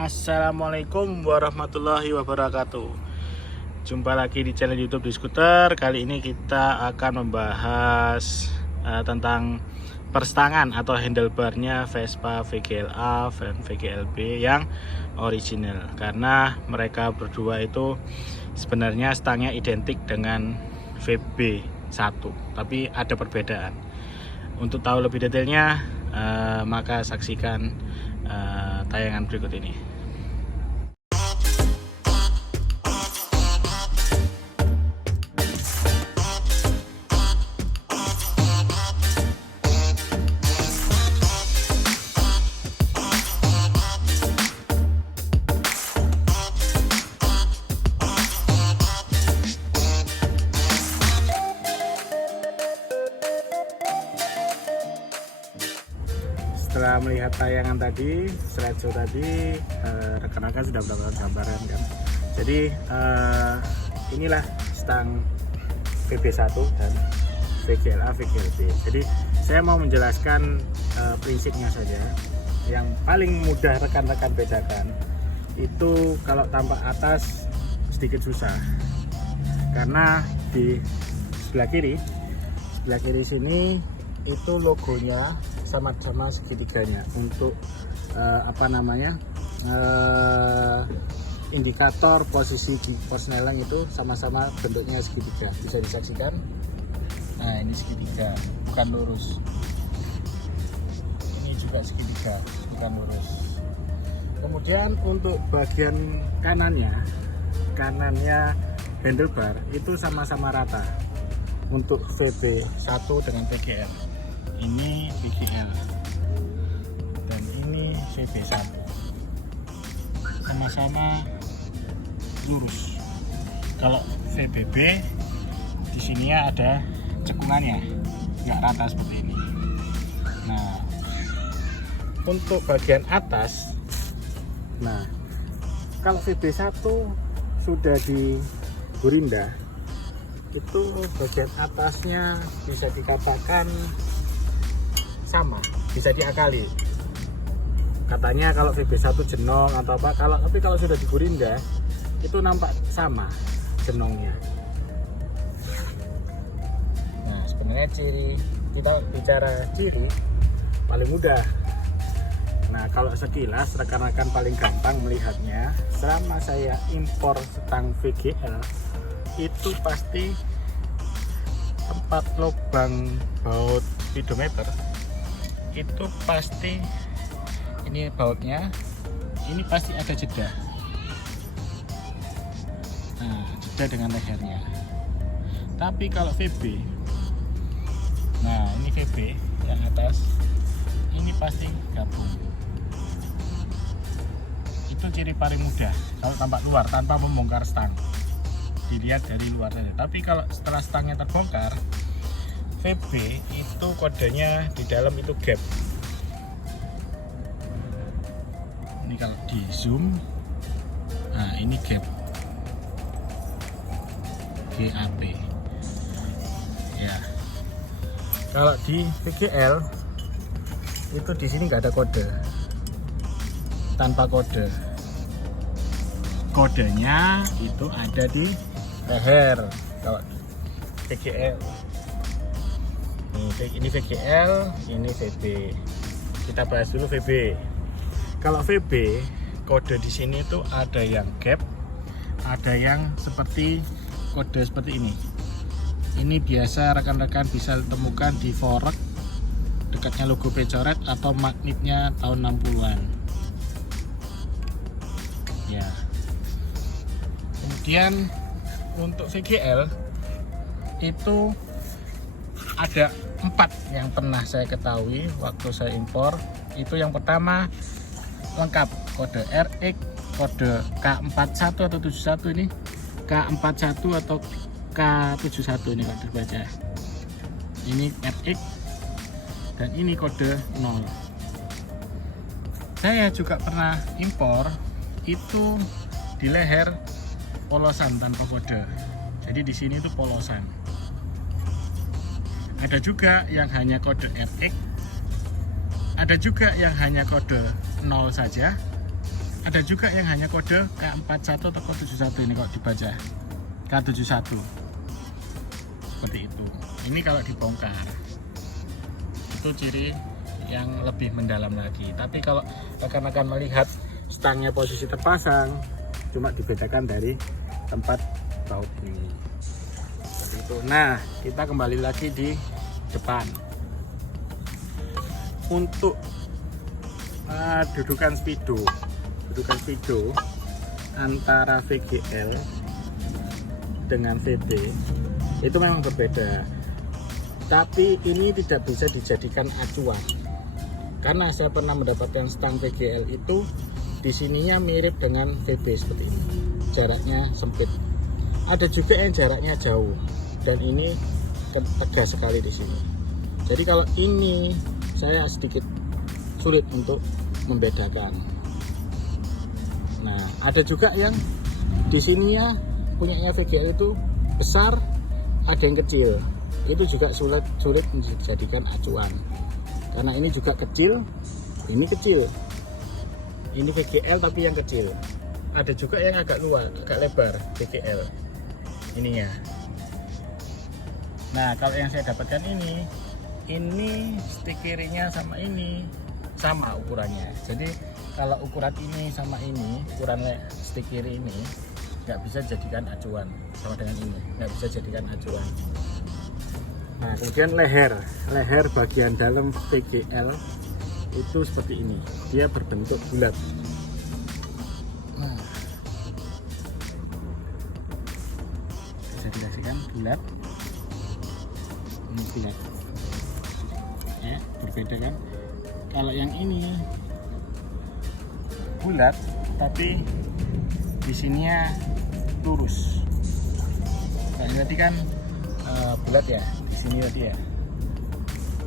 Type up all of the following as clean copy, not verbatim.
Assalamualaikum warahmatullahi wabarakatuh. Jumpa lagi di channel YouTube Diskuter. Kali ini kita akan membahas tentang perstangan atau handlebarnya Vespa VGLA dan VGLB yang original. Karena mereka berdua itu sebenarnya stangnya identik dengan VB1, tapi ada perbedaan. Untuk tahu lebih detailnya, maka saksikan tayangan berikut ini. Setelah melihat tayangan tadi, slideshow tadi, rekan-rekan sudah mendapatkan gambaran kan. Jadi inilah stang VB1 dan VGLA VGLB. Jadi saya mau menjelaskan prinsipnya saja. Yang paling mudah rekan-rekan bedakan itu kalau tampak atas sedikit susah, karena di sebelah kiri sini itu logonya sama-sama segitiganya untuk indikator posisi di persneling itu sama-sama bentuknya segitiga, bisa disaksikan. Nah, ini segitiga, bukan lurus. Ini juga segitiga, bukan lurus. Kemudian untuk bagian kanannya handlebar itu sama-sama rata untuk VB1 dengan VGL. Ini VGL dan ini VB1, sama-sama lurus. Kalau VBB di sini ada cekungannya, nggak rata seperti ini. Nah, untuk bagian atas, nah kalau VB1 sudah di gurinda, itu bagian atasnya bisa dikatakan sama, bisa diakali. Katanya kalau VB1 jenong atau apa, tapi kalau sudah di gurinda itu nampak sama jenongnya. Nah, sebenarnya kita bicara ciri paling mudah. Nah, kalau sekilas rekan-rekan paling gampang melihatnya, selama saya impor stang VGL itu pasti tempat lubang baut speedometer itu pasti, ini bautnya, ini pasti ada jeda. Nah, jeda dengan lehernya. Tapi kalau VB, nah ini VB yang atas, ini pasti gabung. Itu ciri paling mudah kalau tampak luar tanpa membongkar stang, dilihat dari luar saja. Tapi kalau setelah stangnya terbongkar, VB itu kodenya di dalam itu gap. Ini kalau di zoom, nah ini gap, GAP. Ya. Kalau di VGL itu di sini nggak ada kode, tanpa kode. Kodenya itu ada di leher. Kalau VGL. Ini VGL, ini VB. Kita bahas dulu VB. Kalau VB, kode di sini tuh ada yang gap, ada yang seperti kode seperti ini. Ini biasa rekan-rekan bisa temukan di forek dekatnya logo P-coret atau magnetnya tahun 60-an. Ya. Kemudian untuk VGL itu ada 4 yang pernah saya ketahui waktu saya impor. Itu yang pertama lengkap kode RX, kode K41 atau 71, ini K41 atau K71 ini kalau terbaca. Ini RX dan ini kode 0. Saya juga pernah impor itu di leher polosan tanpa kode. Jadi di sini itu polosan. Ada juga yang hanya kode RX, ada juga yang hanya kode 0 saja, Ada juga yang hanya kode K41 atau K71, ini kalau dibaca K71 seperti itu. Ini kalau dibongkar itu ciri yang lebih mendalam lagi. Tapi kalau rekan-rekan melihat stangnya posisi terpasang, cuma dibedakan dari tempat baut ini seperti itu. Nah, kita kembali lagi di depan untuk dudukan speedo antara VGL dengan VT itu memang berbeda, tapi ini tidak bisa dijadikan acuan karena saya pernah mendapatkan stang VGL itu di sininya mirip dengan VB seperti ini, jaraknya sempit. Ada juga yang jaraknya jauh dan ini tegas sekali di sini. Jadi kalau ini saya sedikit sulit untuk membedakan. Nah, ada juga yang di sininya punyanya VGL itu besar, ada yang kecil. Itu juga sulit dijadikan acuan. Karena ini juga kecil, ini kecil. Ini VGL tapi yang kecil. Ada juga yang agak luas, agak lebar VGL ininya. Nah, kalau yang saya dapatkan ini stick kirinya sama ini sama ukurannya. Jadi kalau ukuran ini sama ini, ukuran stick kiri ini nggak bisa jadikan acuan, sama dengan ini nggak bisa jadikan acuan. Nah, kemudian leher bagian dalam VGL itu seperti ini, dia berbentuk bulat. Nah, bisa dikasihkan bulat, ini bulat ya, berbeda kan. Kalau yang ini bulat tapi di sininya lurus. Nah, ini tadi kan bulat ya, di sini tadi ya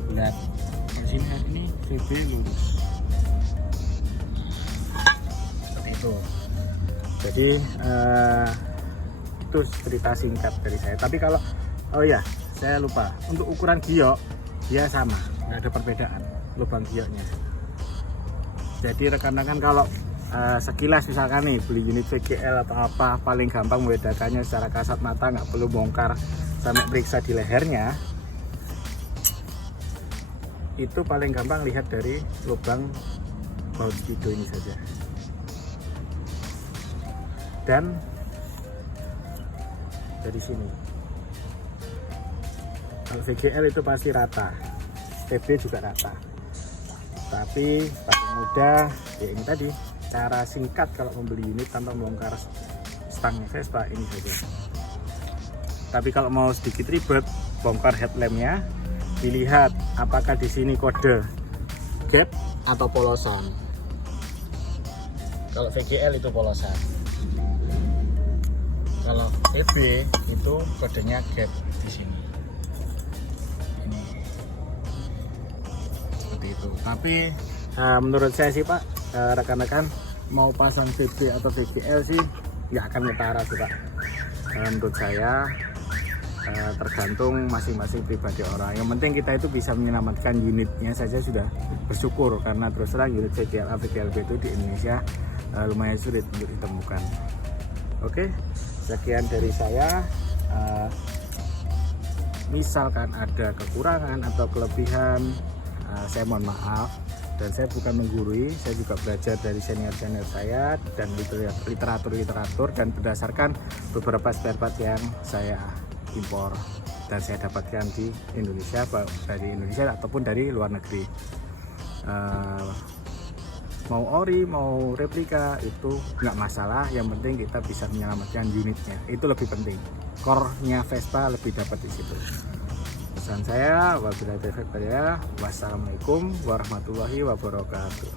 bulat. Di sini ini VB lurus. Seperti itu. Jadi itu cerita singkat dari saya. Tapi kalau saya lupa, untuk ukuran giok dia sama, nggak ada perbedaan lubang gioknya. Jadi rekan-rekan kalau sekilas misalkan nih beli unit VGL atau apa, paling gampang membedakannya secara kasat mata, nggak perlu bongkar sampai periksa di lehernya. Itu paling gampang lihat dari lubang baut speedo ini saja. Dan dari sini, kalau VGL itu pasti rata, VB juga rata. Tapi paling mudah ya ini tadi, cara singkat kalau membeli unit tanpa membongkar stang Vespa ini saja. Tapi kalau mau sedikit ribet, bongkar headlampnya, dilihat apakah di sini kode gap atau polosan. Kalau VGL itu polosan, kalau VB itu kodenya gap di sini. Ini seperti itu. Tapi menurut saya sih Pak, rekan-rekan mau pasang VB atau VGL sih nggak akan ketara sih Pak. Menurut saya tergantung masing-masing pribadi orang. Yang penting kita itu bisa menyelamatkan unitnya saja sudah bersyukur, karena terus terang unit VGL, VGLB itu di Indonesia lumayan sulit untuk ditemukan. Oke, sekian dari saya. Misalkan ada kekurangan atau kelebihan, saya mohon maaf. Dan saya bukan menggurui, saya juga belajar dari senior-senior saya dan literatur dan berdasarkan beberapa spare part yang saya impor dan saya dapatkan di Indonesia, dari Indonesia ataupun dari luar negeri. Mau ori, mau replika itu nggak masalah, yang penting kita bisa menyelamatkan unitnya, itu lebih penting. Core-nya Vespa lebih dapat di situ. Pesan saya, wabillahi taufiq walhidayah. Wassalamualaikum warahmatullahi wabarakatuh.